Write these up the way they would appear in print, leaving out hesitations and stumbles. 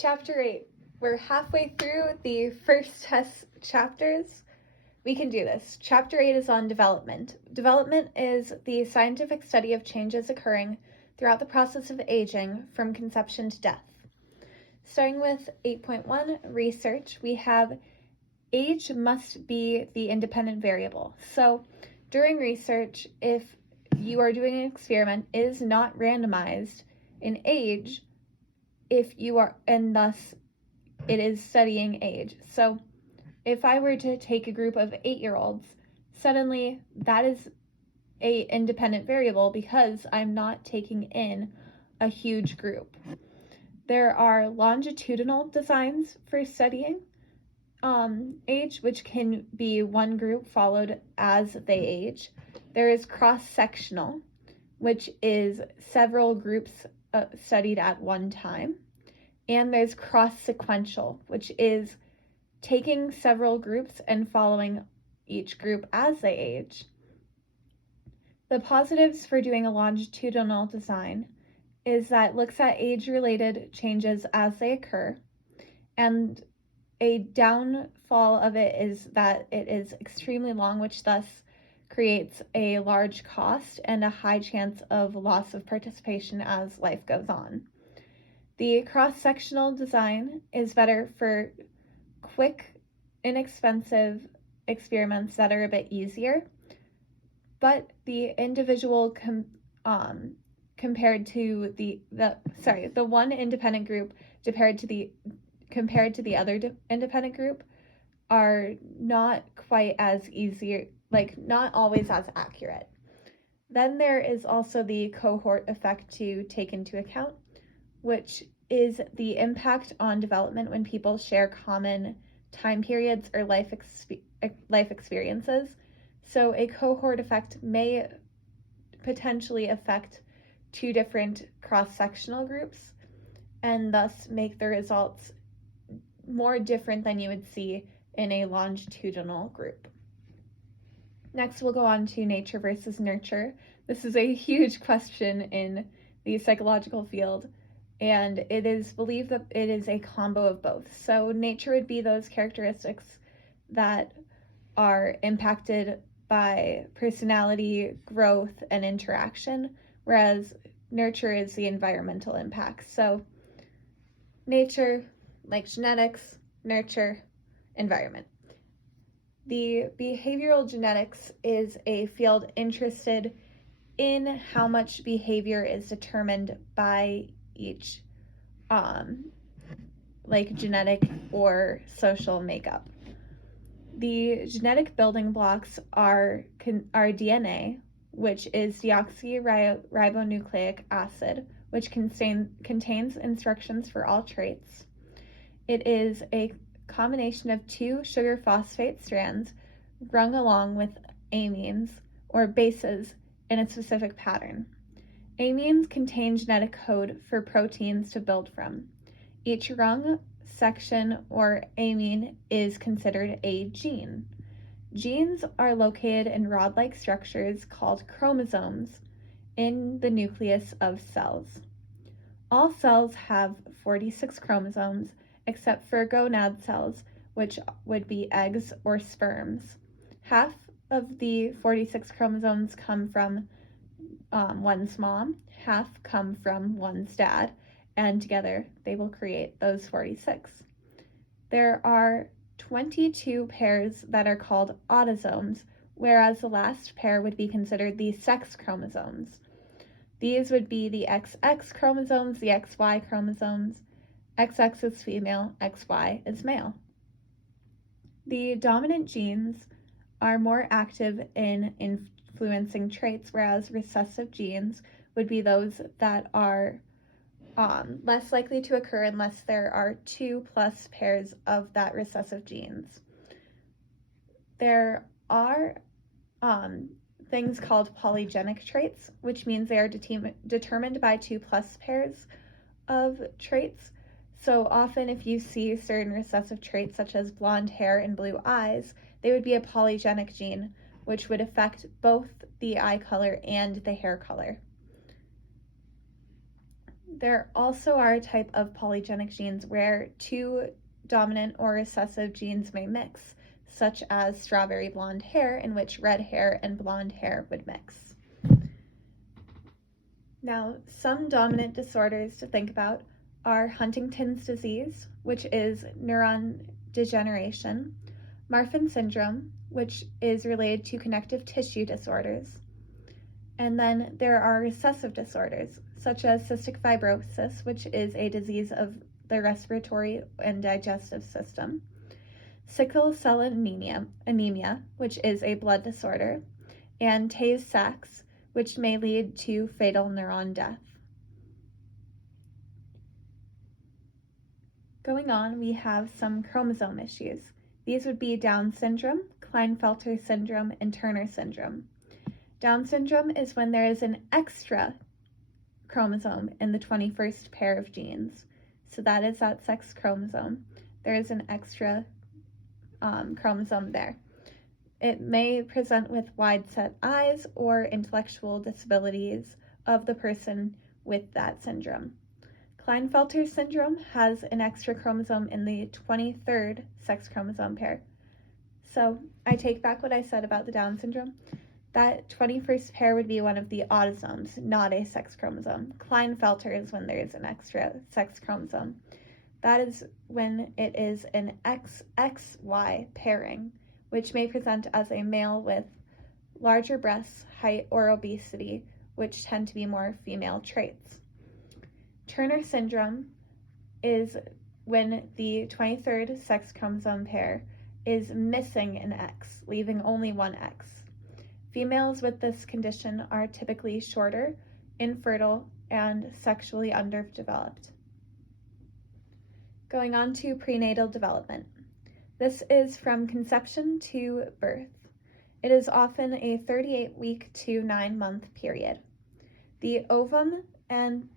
Chapter 8. We're halfway through the first test chapters. We can do this. Chapter 8 is on development. Development is the scientific study of changes occurring throughout the process of aging from conception to death. Starting with 8.1, research, we have age must be the independent variable. So during research, if you are doing an experiment, it is not randomized in age if you are, and thus it is studying age. So if I were to take a group of 8-year-olds, suddenly that is a independent variable because I'm not taking in a huge group. There are longitudinal designs for studying age, which can be one group followed as they age. There is cross-sectional, which is several groups studied at one time. And there's cross-sequential, which is taking several groups and following each group as they age. The positives for doing a longitudinal design is that it looks at age-related changes as they occur, and a downfall of it is that it is extremely long, which thus creates a large cost and a high chance of loss of participation as life goes on. The cross-sectional design is better for quick, inexpensive experiments that are a bit easier, but the individual compared to the one independent group compared to the other independent group are not quite as easy, not always as accurate. Then there is also the cohort effect to take into account, which is the impact on development when people share common time periods or life experiences. So a cohort effect may potentially affect two different cross-sectional groups and thus make the results more different than you would see in a longitudinal group. Next, we'll go on to nature versus nurture. This is a huge question in the psychological field, and it is believed that it is a combo of both. So nature would be those characteristics that are impacted by personality, growth, and interaction, whereas nurture is the environmental impact. So nature, like genetics, nurture, environment. The behavioral genetics is a field interested in how much behavior is determined by each genetic or social makeup. The genetic building blocks are DNA, which is deoxyribonucleic acid, which contains instructions for all traits. It is a combination of two sugar phosphate strands rung along with amines or bases in a specific pattern. Amines contain genetic code for proteins to build from. Each rung, section, or amine is considered a gene. Genes are located in rod-like structures called chromosomes in the nucleus of cells. All cells have 46 chromosomes except for gonad cells, which would be eggs or sperms. Half of the 46 chromosomes come from one's mom, half come from one's dad, and together they will create those 46. There are 22 pairs that are called autosomes, whereas the last pair would be considered the sex chromosomes. These would be the XX chromosomes, the XY chromosomes. XX is female, XY is male. The dominant genes are more active in influencing traits, whereas recessive genes would be those that are less likely to occur unless there are 2+ pairs of that recessive genes. There are things called polygenic traits, which means they are determined by 2+ pairs of traits. So often if you see certain recessive traits such as blonde hair and blue eyes, they would be a polygenic gene, which would affect both the eye color and the hair color. There also are a type of polygenic genes where two dominant or recessive genes may mix, such as strawberry blonde hair, in which red hair and blonde hair would mix. Now, some dominant disorders to think about are Huntington's disease, which is neuron degeneration, Marfan syndrome, which is related to connective tissue disorders, and then there are recessive disorders, such as cystic fibrosis, which is a disease of the respiratory and digestive system, sickle cell anemia, which is a blood disorder, and Tay-Sachs, which may lead to fatal neuron death. Going on, we have some chromosome issues. These would be Down syndrome, Klinefelter syndrome, and Turner syndrome. Down syndrome is when there is an extra chromosome in the 21st pair of genes. So that is that sex chromosome. There is an extra chromosome there. It may present with wide-set eyes or intellectual disabilities of the person with that syndrome. Klinefelter syndrome has an extra chromosome in the 23rd sex chromosome pair. So I take back what I said about the Down syndrome. That 21st pair would be one of the autosomes, not a sex chromosome. Klinefelter is when there is an extra sex chromosome. That is when it is an XXY pairing, which may present as a male with larger breasts, height, or obesity, which tend to be more female traits. Turner syndrome is when the 23rd sex chromosome pair is missing an X, leaving only one X. Females with this condition are typically shorter, infertile, and sexually underdeveloped. Going on to prenatal development. This is from conception to birth. It is often a 38-week to 9-month period. The ovum,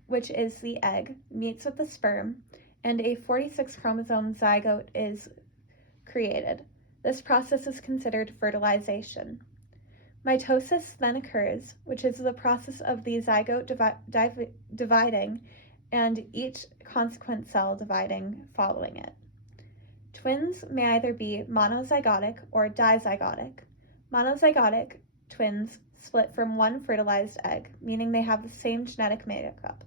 which is the egg, meets with the sperm, and a 46 chromosome zygote is created. This process is considered fertilization. Mitosis then occurs, which is the process of the zygote dividing and each consequent cell dividing following it. Twins may either be monozygotic or dizygotic. Monozygotic twins split from one fertilized egg, meaning they have the same genetic makeup,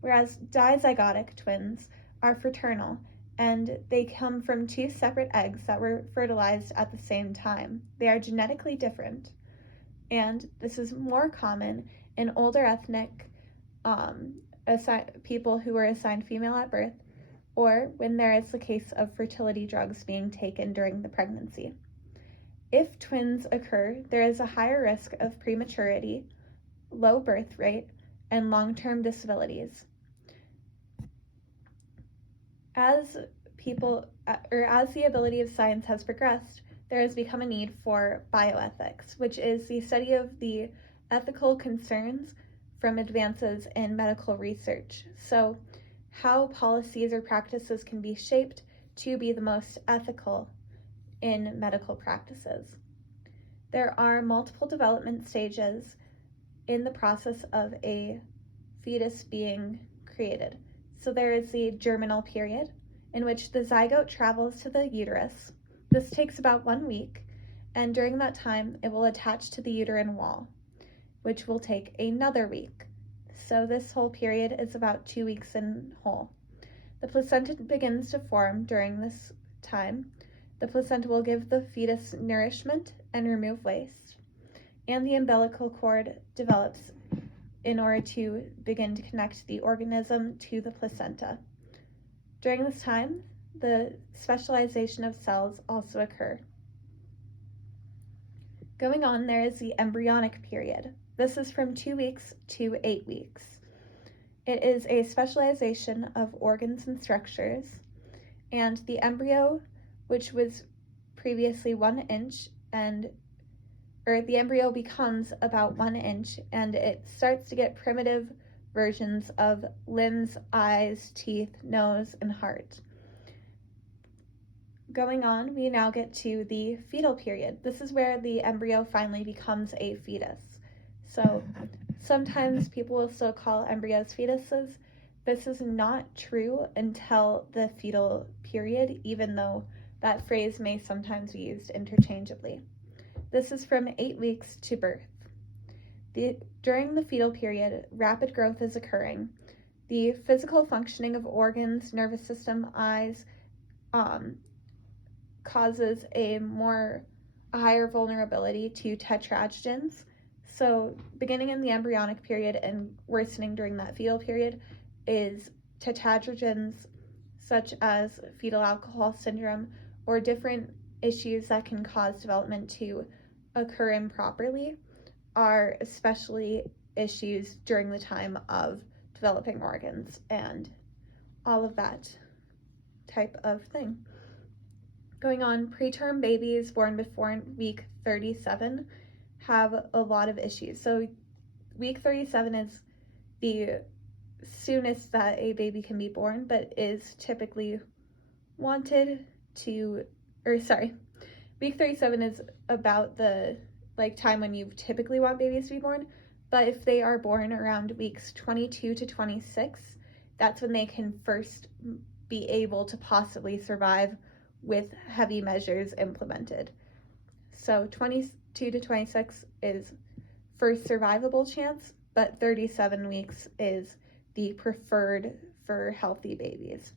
whereas dizygotic twins are fraternal, and they come from two separate eggs that were fertilized at the same time. They are genetically different, and this is more common in older ethnic people who were assigned female at birth, or when there is the case of fertility drugs being taken during the pregnancy. If twins occur, there is a higher risk of prematurity, low birth rate, and long-term disabilities. As the ability of science has progressed, there has become a need for bioethics, which is the study of the ethical concerns from advances in medical research. So, how policies or practices can be shaped to be the most ethical in medical practices. There are multiple development stages in the process of a fetus being created. So there is the germinal period, in which the zygote travels to the uterus. This takes about 1 week, and during that time, it will attach to the uterine wall, which will take another week. So this whole period is about 2 weeks in whole. The placenta begins to form during this time. The placenta will give the fetus nourishment and remove waste, and the umbilical cord develops in order to begin to connect the organism to the placenta. During this time, the specialization of cells also occur. Going on, there is the embryonic period. This is from 2 weeks to 8 weeks. It is a specialization of organs and structures, and the embryo, which was previously 1 inch, the embryo becomes about 1 inch, and it starts to get primitive versions of limbs, eyes, teeth, nose, and heart. Going on, we now get to the fetal period. This is where the embryo finally becomes a fetus. So sometimes people will still call embryos fetuses. This is not true until the fetal period, even though that phrase may sometimes be used interchangeably. This is from 8 weeks to birth. During the fetal period, rapid growth is occurring. The physical functioning of organs, nervous system, eyes, causes a higher vulnerability to tetragens. So beginning in the embryonic period and worsening during that fetal period is tetragens such as fetal alcohol syndrome or different issues that can cause development to occur improperly are especially issues during the time of developing organs and all of that type of thing. Going on, preterm babies born before week 37 have a lot of issues. So week 37 is the soonest that a baby can be born, but is typically week 37 is about the time when you typically want babies to be born, but if they are born around weeks 22 to 26, that's when they can first be able to possibly survive with heavy measures implemented. So 22 to 26 is first survivable chance, but 37 weeks is the preferred for healthy babies.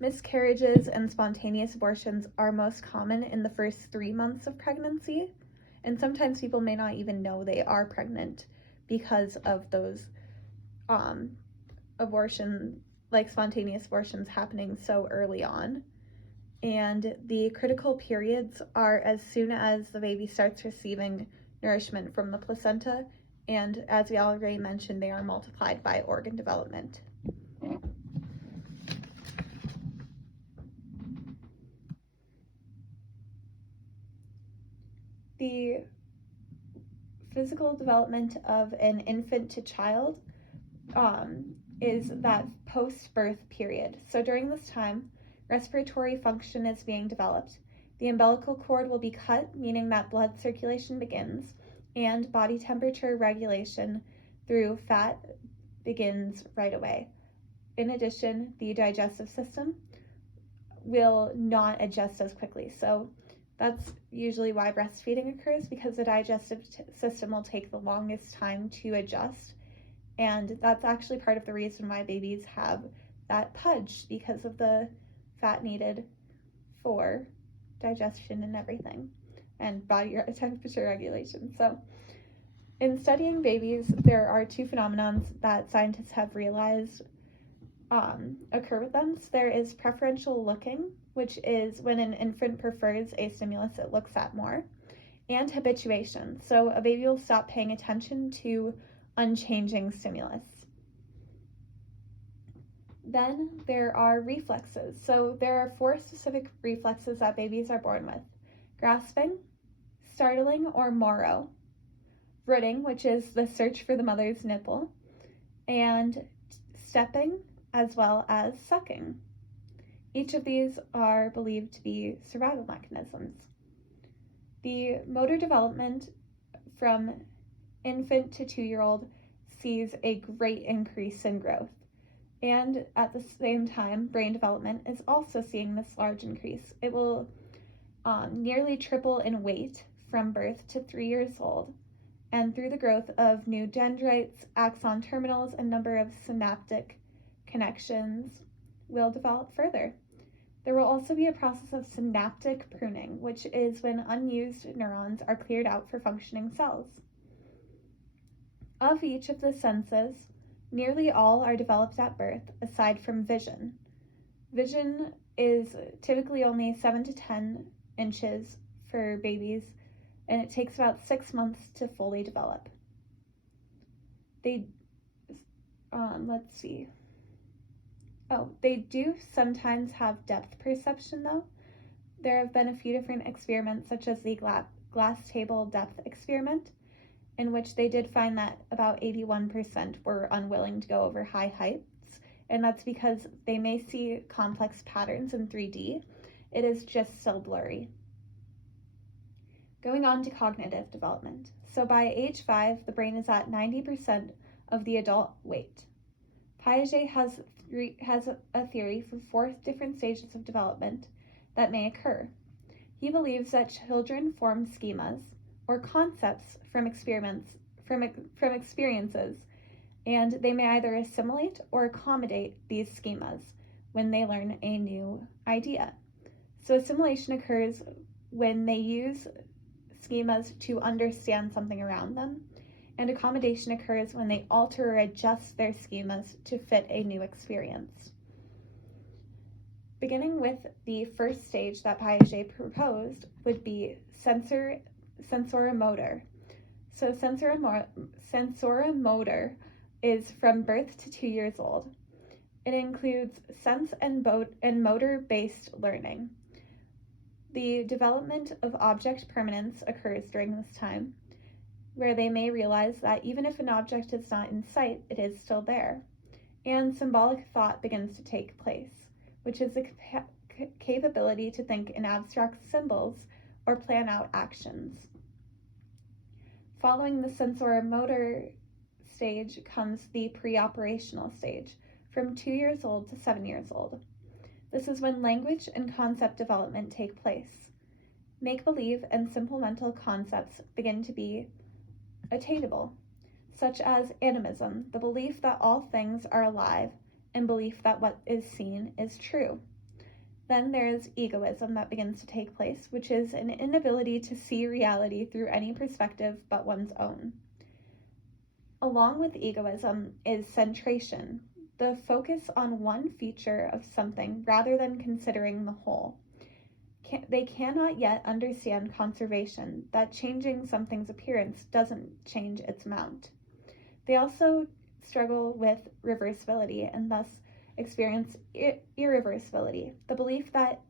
Miscarriages and spontaneous abortions are most common in the first 3 months of pregnancy, and sometimes people may not even know they are pregnant because of those spontaneous abortions happening so early on. And the critical periods are as soon as the baby starts receiving nourishment from the placenta, and as we already mentioned, they are multiplied by organ development. The physical development of an infant to child is that post-birth period. So during this time, respiratory function is being developed. The umbilical cord will be cut, meaning that blood circulation begins, and body temperature regulation through fat begins right away. In addition, the digestive system will not adjust as quickly. So that's usually why breastfeeding occurs, because the digestive system will take the longest time to adjust. And that's actually part of the reason why babies have that pudge, because of the fat needed for digestion and everything, and body temperature regulation. So in studying babies, there are 2 phenomena that scientists have realized occur with them. So there is preferential looking, which is when an infant prefers a stimulus it looks at more, and habituation. So a baby will stop paying attention to unchanging stimulus. Then there are reflexes. So there are 4 specific reflexes that babies are born with: grasping, startling or moro, rooting, which is the search for the mother's nipple, and stepping, as well as sucking. Each of these are believed to be survival mechanisms. The motor development from infant to 2-year-old sees a great increase in growth. And at the same time, brain development is also seeing this large increase. It will nearly triple in weight from birth to 3 years old. And through the growth of new dendrites, axon terminals, and number of synaptic connections will develop further. There will also be a process of synaptic pruning, which is when unused neurons are cleared out for functioning cells. Of each of the senses, nearly all are developed at birth, aside from vision. Vision is typically only 7 to 10 inches for babies, and it takes about 6 months to fully develop. They do sometimes have depth perception though. There have been a few different experiments, such as the glass table depth experiment, in which they did find that about 81% were unwilling to go over high heights, and that's because they may see complex patterns in 3D. It is just so blurry. Going on to cognitive development. So by age 5, the brain is at 90% of the adult weight. Piaget has a theory for 4 different stages of development that may occur. He believes that children form schemas or concepts from experiences, and they may either assimilate or accommodate these schemas when they learn a new idea. So assimilation occurs when they use schemas to understand something around them, and accommodation occurs when they alter or adjust their schemas to fit a new experience. Beginning with the first stage that Piaget proposed would be sensoromotor. So sensoromotor is from birth to 2 years old. It includes sense and motor-based learning. The development of object permanence occurs during this time, where they may realize that even if an object is not in sight, it is still there. And symbolic thought begins to take place, which is the capability to think in abstract symbols or plan out actions. Following the sensoromotor stage comes the pre-operational stage, from 2 years old to 7 years old. This is when language and concept development take place. Make-believe and simple mental concepts begin to be attainable, such as animism, the belief that all things are alive, and belief that what is seen is true. Then there is egoism that begins to take place, which is an inability to see reality through any perspective but one's own. Along with egoism is centration, the focus on one feature of something rather than considering the whole. They cannot yet understand conservation, that changing something's appearance doesn't change its amount. They also struggle with reversibility and thus experience irreversibility, the belief that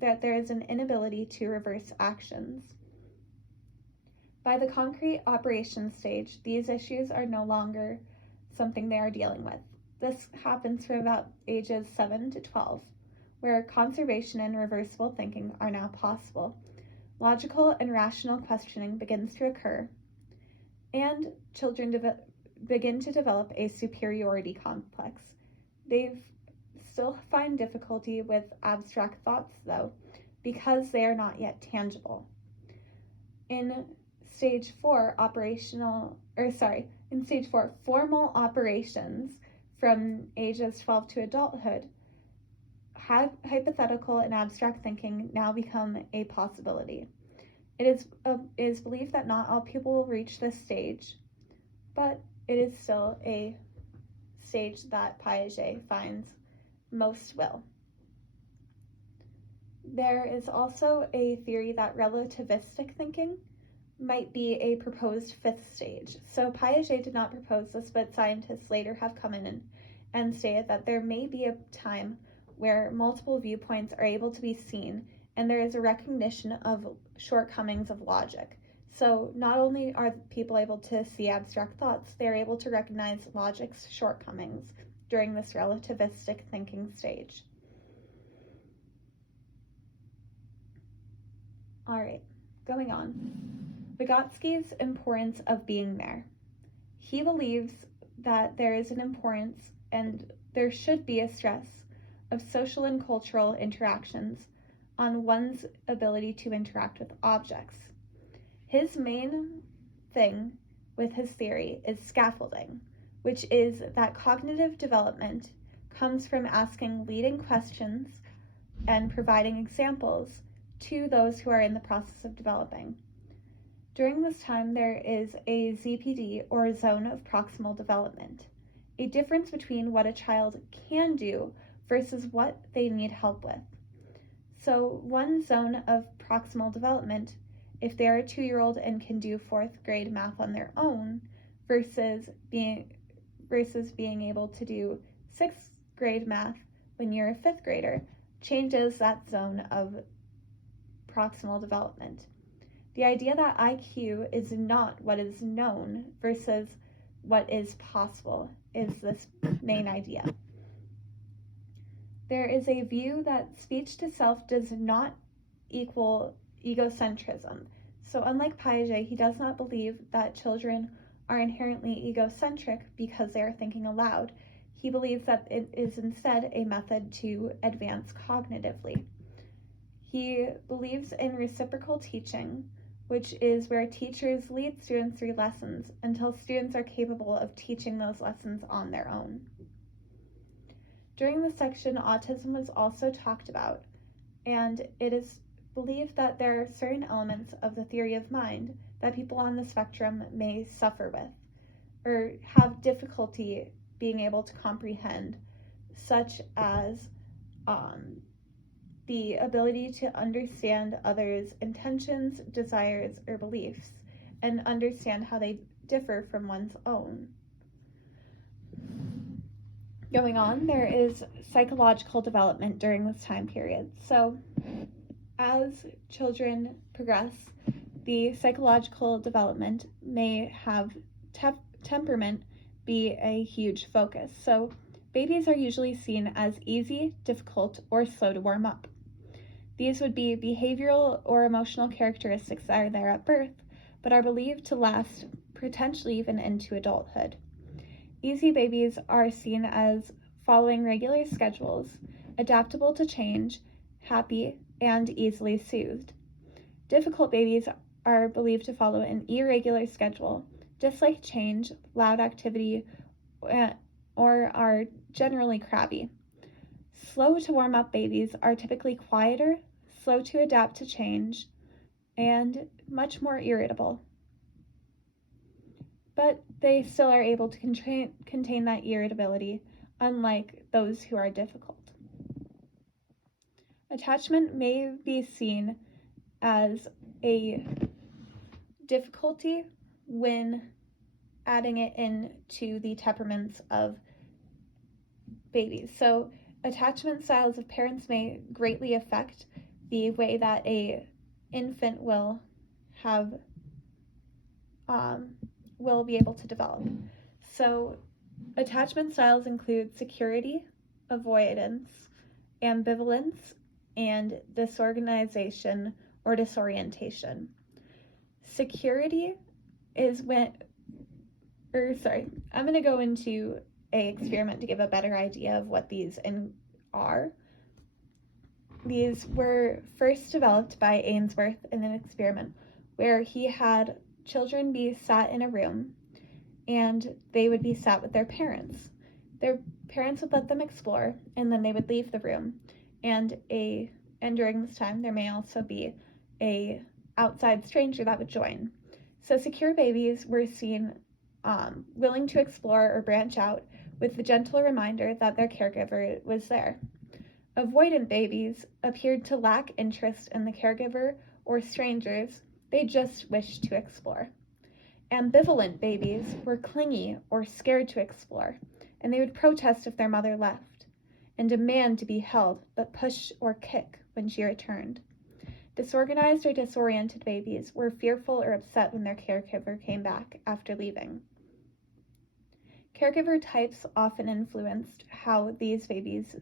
there is an inability to reverse actions. By the concrete operation stage, these issues are no longer something they are dealing with. This happens from about ages 7 to 12, where conservation and reversible thinking are now possible. Logical and rational questioning begins to occur, and children begin to develop a superiority complex. They still find difficulty with abstract thoughts, though, because they are not yet tangible. In stage 4, formal operations from ages 12 to adulthood, hypothetical and abstract thinking now become a possibility. It is believed that not all people will reach this stage, but it is still a stage that Piaget finds most will. There is also a theory that relativistic thinking might be a proposed 5th stage. So Piaget did not propose this, but scientists later have come in and stated that there may be a time where multiple viewpoints are able to be seen, and there is a recognition of shortcomings of logic. So not only are people able to see abstract thoughts, they're able to recognize logic's shortcomings during this relativistic thinking stage. All right, going on. Vygotsky's importance of being there. He believes that there is an importance and there should be a stress of social and cultural interactions on one's ability to interact with objects. His main thing with his theory is scaffolding, which is that cognitive development comes from asking leading questions and providing examples to those who are in the process of developing. During this time, there is a ZPD, or zone of proximal development, a difference between what a child can do versus what they need help with. So one zone of proximal development, if they're a 2-year-old and can do 4th grade math on their own, versus being able to do 6th grade math when you're a 5th grader, changes that zone of proximal development. The idea that IQ is not what is known versus what is possible is this main idea. There is a view that speech to self does not equal egocentrism. So unlike Piaget, he does not believe that children are inherently egocentric because they are thinking aloud. He believes that it is instead a method to advance cognitively. He believes in reciprocal teaching, which is where teachers lead students through lessons until students are capable of teaching those lessons on their own. During this section, autism was also talked about, and it is believed that there are certain elements of the theory of mind that people on the spectrum may suffer with or have difficulty being able to comprehend, such as the ability to understand others' intentions, desires, or beliefs, and understand how they differ from one's own. Going on, there is psychological development during this time period. So, as children progress, the psychological development may have temperament be a huge focus. So, babies are usually seen as easy, difficult, or slow to warm up. These would be behavioral or emotional characteristics that are there at birth, but are believed to last potentially even into adulthood. Easy babies are seen as following regular schedules, adaptable to change, happy, and easily soothed. Difficult babies are believed to follow an irregular schedule, dislike change, loud activity, or are generally crabby. Slow to warm up babies are typically quieter, slow to adapt to change, and much more irritable. But they still are able to contain that irritability, unlike those who are difficult. Attachment may be seen as a difficulty when adding it into the temperaments of babies. So attachment styles of parents may greatly affect the way that a infant will be able to develop. So attachment styles include security, avoidance, ambivalence, and disorganization or disorientation. Security is I'm going to go into an experiment to give a better idea of what these are. These were first developed by Ainsworth in an experiment where he had children be sat in a room and they would be sat with their parents. Their parents would let them explore and then they would leave the room. And during this time there may also be a outside stranger that would join. So secure babies were seen willing to explore or branch out with the gentle reminder that their caregiver was there. Avoidant babies appeared to lack interest in the caregiver or strangers, they just wished to explore. Ambivalent babies were clingy or scared to explore, and they would protest if their mother left, and demand to be held but push or kick when she returned. Disorganized or disoriented babies were fearful or upset when their caregiver came back after leaving. Caregiver types often influenced how these babies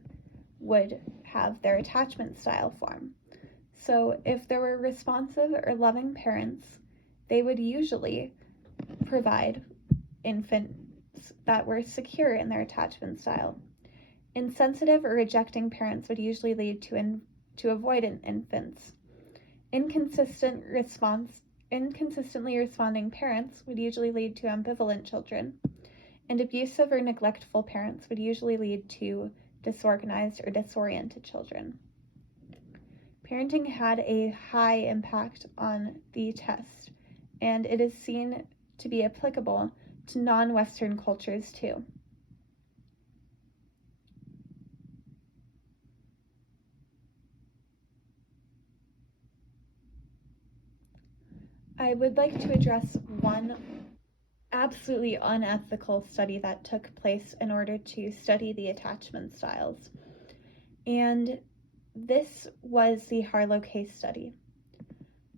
would have their attachment style form. So if there were responsive or loving parents, they would usually provide infants that were secure in their attachment style. Insensitive or rejecting parents would usually lead to avoidant infants. Inconsistently responding parents would usually lead to ambivalent children, and abusive or neglectful parents would usually lead to disorganized or disoriented children. Parenting had a high impact on the test, and it is seen to be applicable to non-Western cultures too. I would like to address one absolutely unethical study that took place in order to study the attachment styles. And this was the Harlow case study.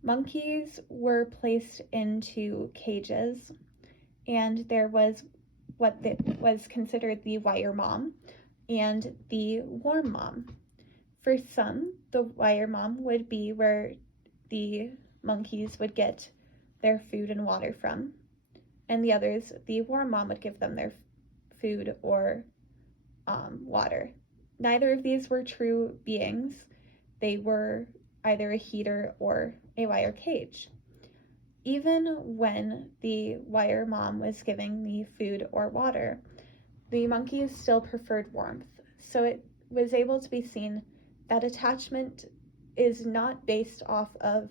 Monkeys were placed into cages, and there was what was considered the wire mom and the warm mom. For some, the wire mom would be where the monkeys would get their food and water from, and the others, the warm mom would give them their food or water. Neither of these were true beings. They were either a heater or a wire cage. Even when the wire mom was giving the food or water, the monkeys still preferred warmth. So it was able to be seen that attachment is not based off of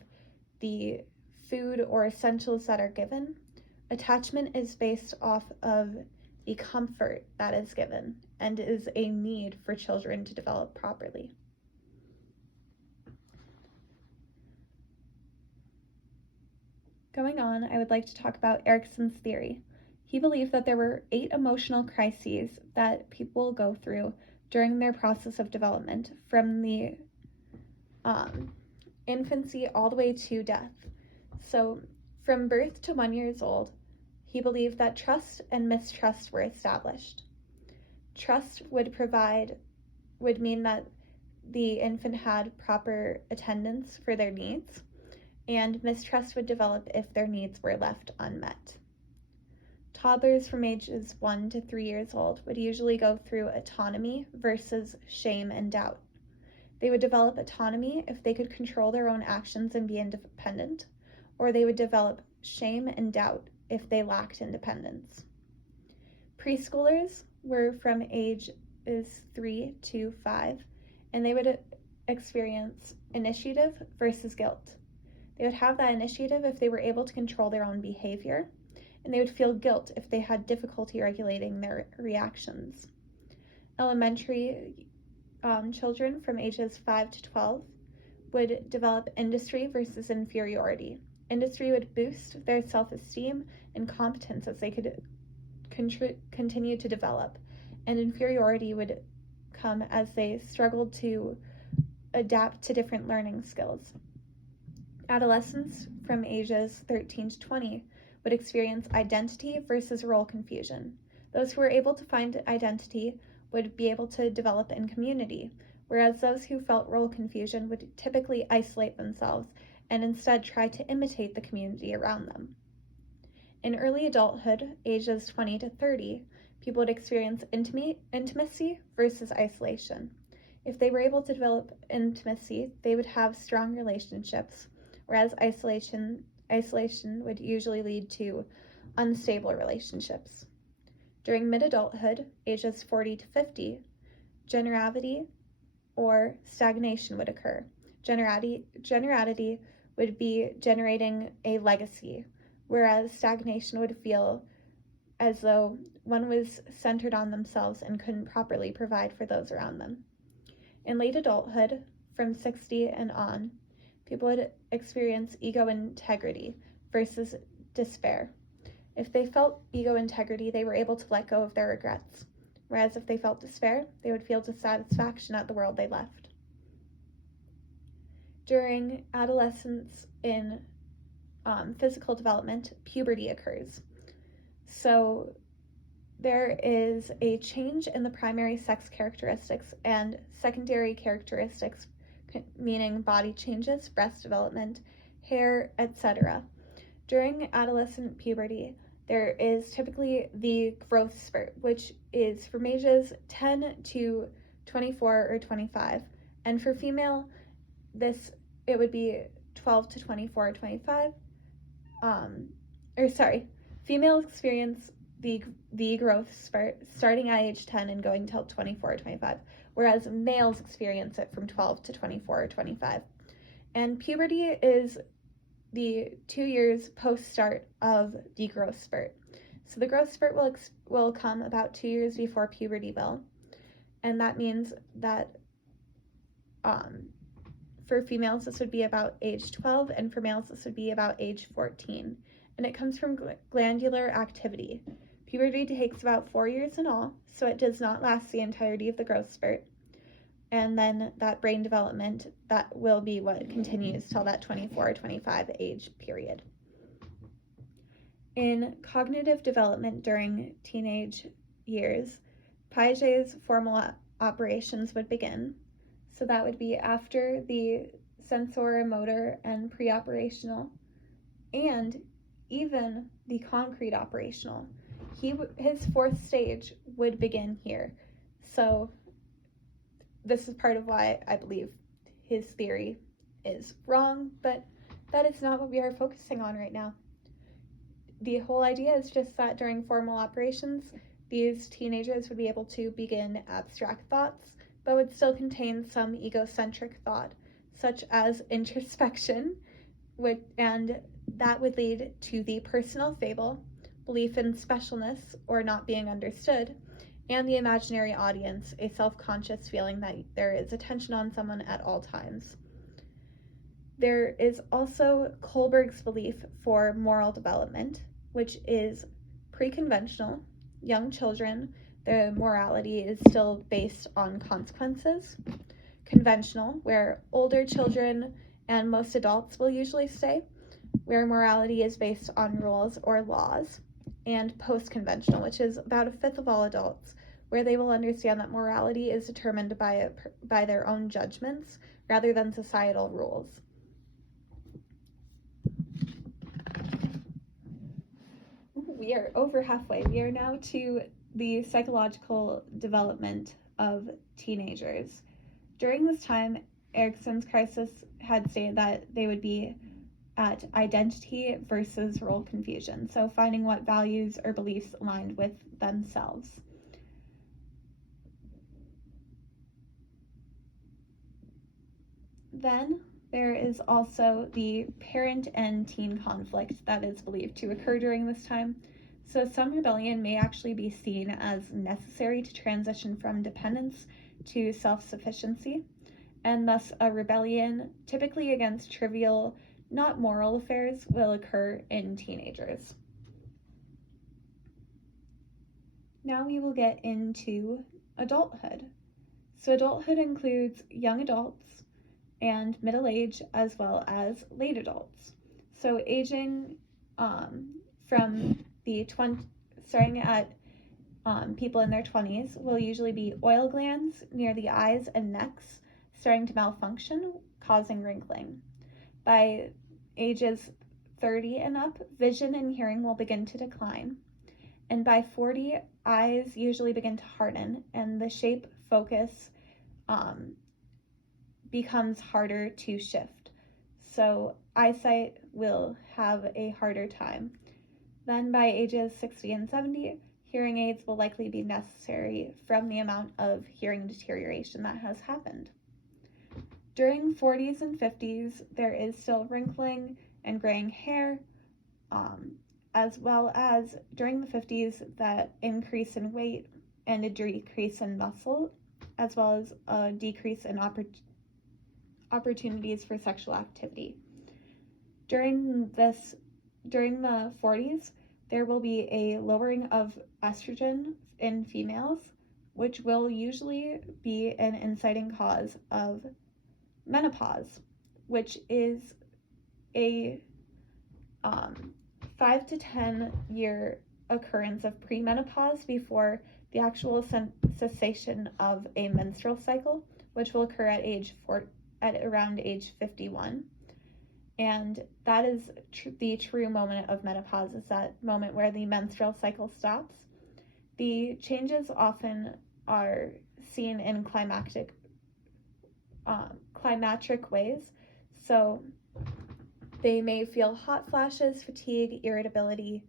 the food or essentials that are given. Attachment is based off of the comfort that is given and is a need for children to develop properly. Going on, I would like to talk about Erikson's theory. He believed that there were 8 emotional crises that people go through during their process of development, from the infancy all the way to death. So from birth to 1 year old, he believed that trust and mistrust were established. Trust would mean that the infant had proper attendance for their needs, and mistrust would develop if their needs were left unmet. Toddlers from ages 1 to 3 years old would usually go through autonomy versus shame and doubt. They would develop autonomy if they could control their own actions and be independent, or they would develop shame and doubt if they lacked independence. Preschoolers were from ages 3 to 5, and they would experience initiative versus guilt. They would have that initiative if they were able to control their own behavior, and they would feel guilt if they had difficulty regulating their reactions. Elementary children from ages 5 to 12 would develop industry versus inferiority. Industry would boost their self-esteem and competence as they could continue to develop, and inferiority would come as they struggled to adapt to different learning skills. Adolescents from ages 13 to 20 would experience identity versus role confusion. Those who were able to find identity would be able to develop in community, whereas those who felt role confusion would typically isolate themselves and instead try to imitate the community around them. In early adulthood, ages 20 to 30, people would experience intimacy versus isolation. If they were able to develop intimacy, they would have strong relationships, whereas isolation would usually lead to unstable relationships. During mid-adulthood, ages 40 to 50, generality or stagnation would occur. Generality would be generating a legacy, whereas stagnation would feel as though one was centered on themselves and couldn't properly provide for those around them. In late adulthood, from 60 and on, people would experience ego integrity versus despair. If they felt ego integrity, they were able to let go of their regrets, whereas if they felt despair, they would feel dissatisfaction at the world they left. During adolescence in physical development, puberty occurs. So there is a change in the primary sex characteristics and secondary characteristics, meaning body changes, breast development, hair, etc. During adolescent puberty, there is typically the growth spurt, which is from ages 10 to 24 or 25. And for female, it would be 12 to 24 or 25. Females experience the growth spurt starting at age 10 and going till 24 or 25, whereas males experience it from 12 to 24 or 25. And puberty is the 2 years post-start of the growth spurt. So the growth spurt will come about 2 years before puberty will, and that means that for females this would be about age 12, and for males this would be about age 14. And it comes from glandular activity. Puberty takes about 4 years in all, so it does not last the entirety of the growth spurt. And then that brain development, that will be what continues till that 24 or 25 age period. In cognitive development during teenage years, Piaget's formal operations would begin. So that would be after the sensoromotor and pre-operational, and even the concrete operational. His 4th stage would begin here. So this is part of why I believe his theory is wrong, but that is not what we are focusing on right now. The whole idea is just that during formal operations, these teenagers would be able to begin abstract thoughts, but would still contain some egocentric thought, such as introspection, and that would lead to the personal fable, belief in specialness or not being understood, and the imaginary audience, a self-conscious feeling that there is attention on someone at all times. There is also Kohlberg's belief for moral development, which is pre-conventional. Young children, their morality is still based on consequences. Conventional, where older children and most adults will usually stay, where morality is based on rules or laws. And post-conventional, which is about a fifth of all adults, where they will understand that morality is determined by their own judgments rather than societal rules. We are over halfway. We are now to the psychological development of teenagers. During this time, Erikson's crisis had stated that they would be at identity versus role confusion, so finding what values or beliefs aligned with themselves. Then there is also the parent and teen conflict that is believed to occur during this time. So some rebellion may actually be seen as necessary to transition from dependence to self-sufficiency, and thus a rebellion, typically against trivial, not moral affairs, will occur in teenagers. Now we will get into adulthood. So adulthood includes young adults and middle age as well as late adults. So aging from the starting at people in their 20s will usually be oil glands near the eyes and necks starting to malfunction, causing wrinkling. By ages 30 and up, vision and hearing will begin to decline. And by 40, eyes usually begin to harden and the shape focus becomes harder to shift. So eyesight will have a harder time. Then by ages 60 and 70, hearing aids will likely be necessary from the amount of hearing deterioration that has happened. During 40s and 50s, there is still wrinkling and graying hair, as well as during the 50s, that increase in weight and a decrease in muscle, as well as a decrease in opportunities for sexual activity. During the 40s, there will be a lowering of estrogen in females, which will usually be an inciting cause of menopause, which is a 5 to 10 year occurrence of premenopause before the actual cessation of a menstrual cycle, which will occur at around age 51. And that is the true moment of menopause, is that moment where the menstrual cycle stops. The changes often are seen in climactic ways. So they may feel hot flashes, fatigue, irritability,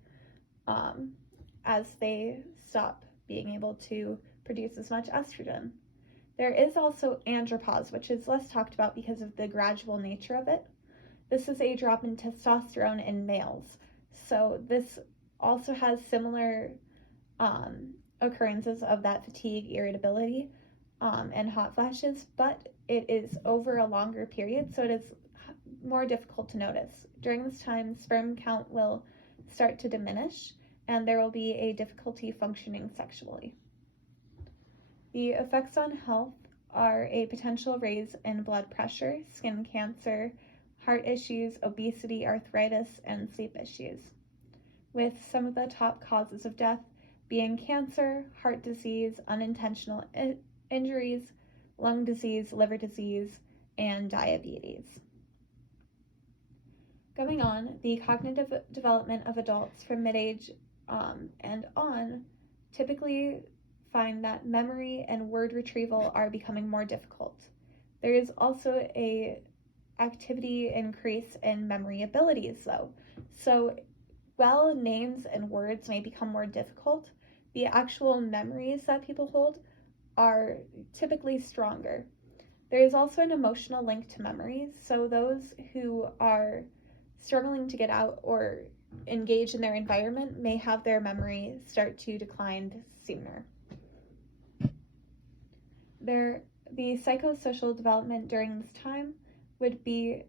as they stop being able to produce as much estrogen. There is also andropause, which is less talked about because of the gradual nature of it. This is a drop in testosterone in males. So this also has similar occurrences of that fatigue, irritability, and hot flashes, but it is over a longer period, so it is more difficult to notice. During this time, sperm count will start to diminish, and there will be a difficulty functioning sexually. The effects on health are a potential raise in blood pressure, skin cancer, heart issues, obesity, arthritis, and sleep issues, with some of the top causes of death being cancer, heart disease, unintentional injuries, lung disease, liver disease, and diabetes. Going on, the cognitive development of adults from mid-age and on typically find that memory and word retrieval are becoming more difficult. There is also a activity increase in memory abilities though. So while names and words may become more difficult, the actual memories that people hold are typically stronger. There is also an emotional link to memories, so those who are struggling to get out or engage in their environment may have their memory start to decline sooner. The psychosocial development during this time would be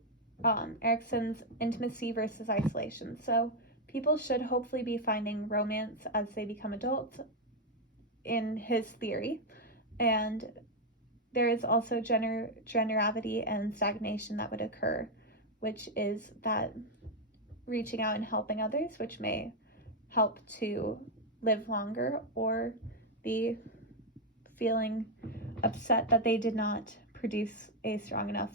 Erikson's intimacy versus isolation. So people should hopefully be finding romance as they become adults in his theory. And there is also generavity and stagnation that would occur, which is that reaching out and helping others, which may help to live longer, or the feeling upset that they did not produce a strong enough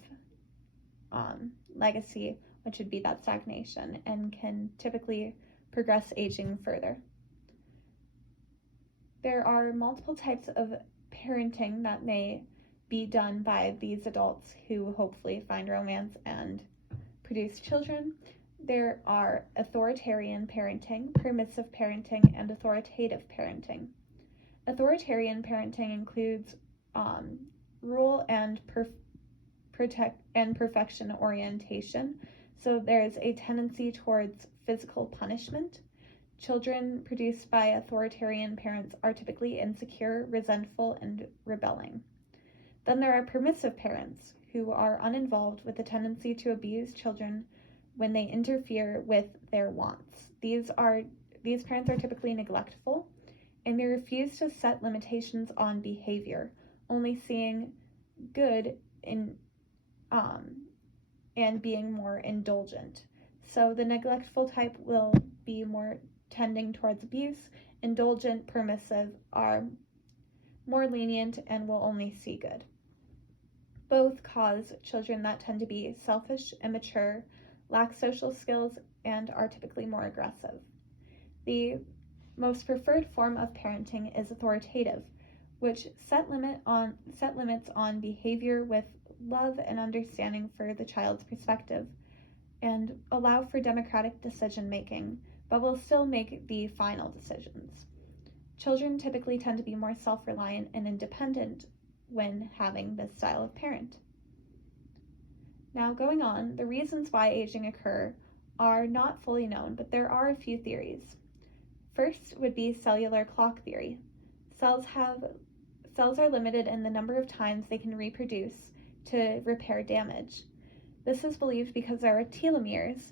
legacy, which would be that stagnation, and can typically progress aging further. There are multiple types of parenting that may be done by these adults who hopefully find romance and produce children. There are authoritarian parenting, permissive parenting, and authoritative parenting. Authoritarian parenting includes rule and perfection orientation. So there's a tendency towards physical punishment. Children produced by authoritarian parents are typically insecure, resentful, and rebelling. Then there are permissive parents who are uninvolved with a tendency to abuse children when they interfere with their wants. These parents are typically neglectful, and they refuse to set limitations on behavior, only seeing good in and being more indulgent. So the neglectful type will be more tending towards abuse. Indulgent, permissive are more lenient and will only see good. Both cause children that tend to be selfish, immature, lack social skills, and are typically more aggressive. The most preferred form of parenting is authoritative, which set limits on behavior with love and understanding for the child's perspective, and allow for democratic decision making, but will still make the final decisions. Children typically tend to be more self-reliant and independent when having this style of parent. Now, going on, the reasons why aging occur are not fully known, but there are a few theories. First would be cellular clock theory. Cells are limited in the number of times they can reproduce to repair damage. This is believed because there are telomeres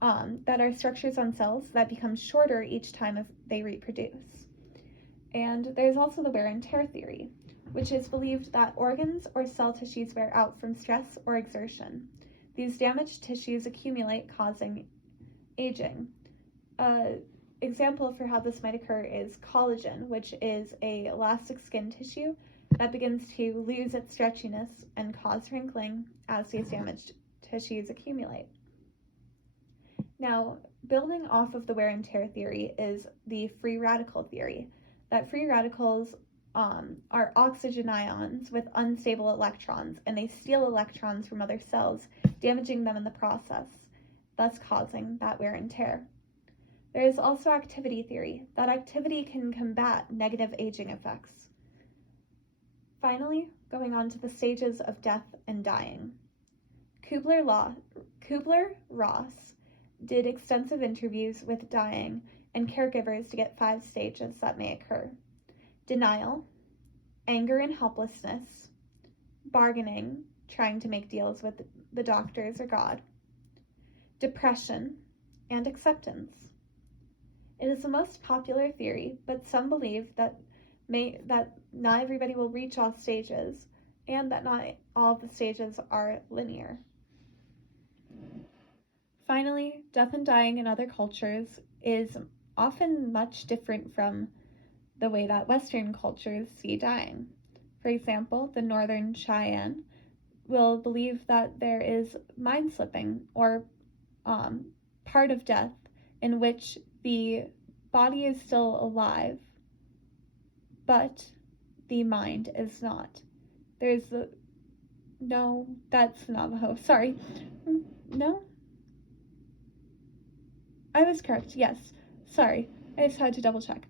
that are structures on cells that become shorter each time they reproduce. And there's also the wear and tear theory, which is believed that organs or cell tissues wear out from stress or exertion. These damaged tissues accumulate, causing aging. An example for how this might occur is collagen, which is an elastic skin tissue that begins to lose its stretchiness and cause wrinkling as these damaged tissues accumulate. Now, building off of the wear and tear theory is the free radical theory, that free radicals are oxygen ions with unstable electrons, and they steal electrons from other cells, damaging them in the process, thus causing that wear and tear. There is also activity theory, that activity can combat negative aging effects. Finally, going on to the stages of death and dying. Kubler-Ross did extensive interviews with dying and caregivers to get 5 stages that may occur: denial, anger and helplessness, bargaining, trying to make deals with the doctors or God, depression, and acceptance. It is the most popular theory, but some believe that not everybody will reach all stages, and that not all the stages are linear. Finally, death and dying in other cultures is often much different from the way that Western cultures see dying. For example, the Northern Ch8 will believe that there is mind slipping, or part of death in which the body is still alive, but the mind is not. There's the, no, that's Navajo. Sorry. No? I was correct, yes. Sorry. I just had to double check.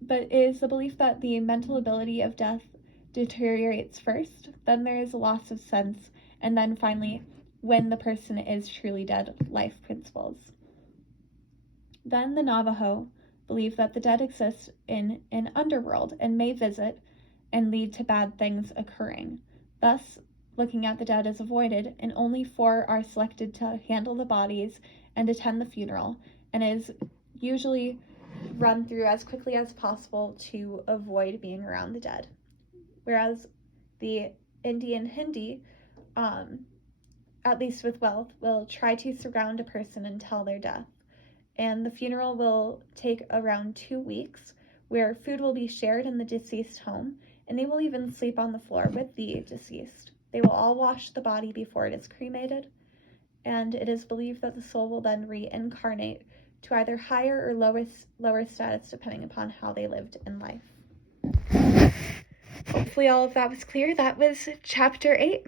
But it is the belief that the mental ability of death deteriorates first, then there is a loss of sense, and then finally, when the person is truly dead, life principles. Then the Navajo believe that the dead exist in an underworld and may visit and lead to bad things occurring. Thus, looking at the dead is avoided, and only 4 are selected to handle the bodies and attend the funeral, and is usually run through as quickly as possible to avoid being around the dead. Whereas the Indian Hindi, at least with wealth, will try to surround a person until their death. And the funeral will take around 2 weeks, where food will be shared in the deceased home, and they will even sleep on the floor with the deceased. They will all wash the body before it is cremated, and it is believed that the soul will then reincarnate to either higher or lower status depending upon how they lived in life. Hopefully all of that was clear. That was chapter 8.